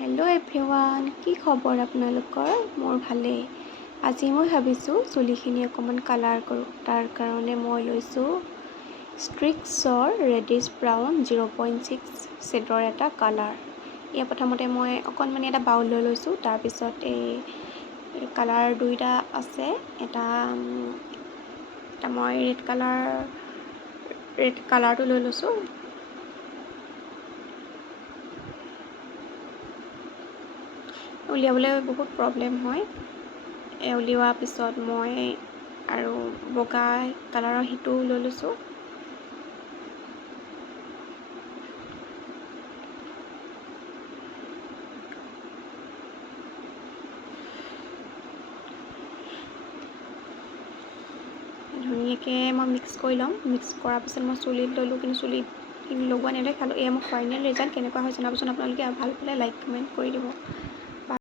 Hello' everyone, কি খবৰ আপোনালোকৰ? মোৰ ভালেই। আজি মই ভাবিছোঁ চুলিখিনি অকণমান কালাৰ কৰোঁ। তাৰ কাৰণে মই লৈছোঁ ষ্ট্ৰিক্সৰ ৰেডিছ ব্ৰাউন 0.6 শ্বেডৰ এটা কালাৰ। ইয়াৰ প্ৰথমতে মই অকণমানি এটা বাউল লৈ লৈছোঁ। তাৰপিছত এই কালাৰ দুইটা আছে। এটা মই ৰেড কালাৰটো লৈ লৈছোঁ। উলিয়াবলৈ বহুত প্ৰব্লেম হয়। উলিওৱাৰ পিছত মই আৰু বগা কালাৰৰ সিটো লৈ লৈছোঁ। ধুনীয়াকৈ মই মিক্স কৰি ল'ম। মিক্স কৰাৰ পিছত মই চুলিত ল'লোঁ, কিন্তু চুলিত লগোৱা নেদেখালোঁ। এয়া মোৰ ফাইনেল ৰিজাল্ট। কেনেকুৱা হয় জনাবচোন আপোনালোকে, আৰু ভাল পালে লাইক কমেণ্ট কৰি দিব।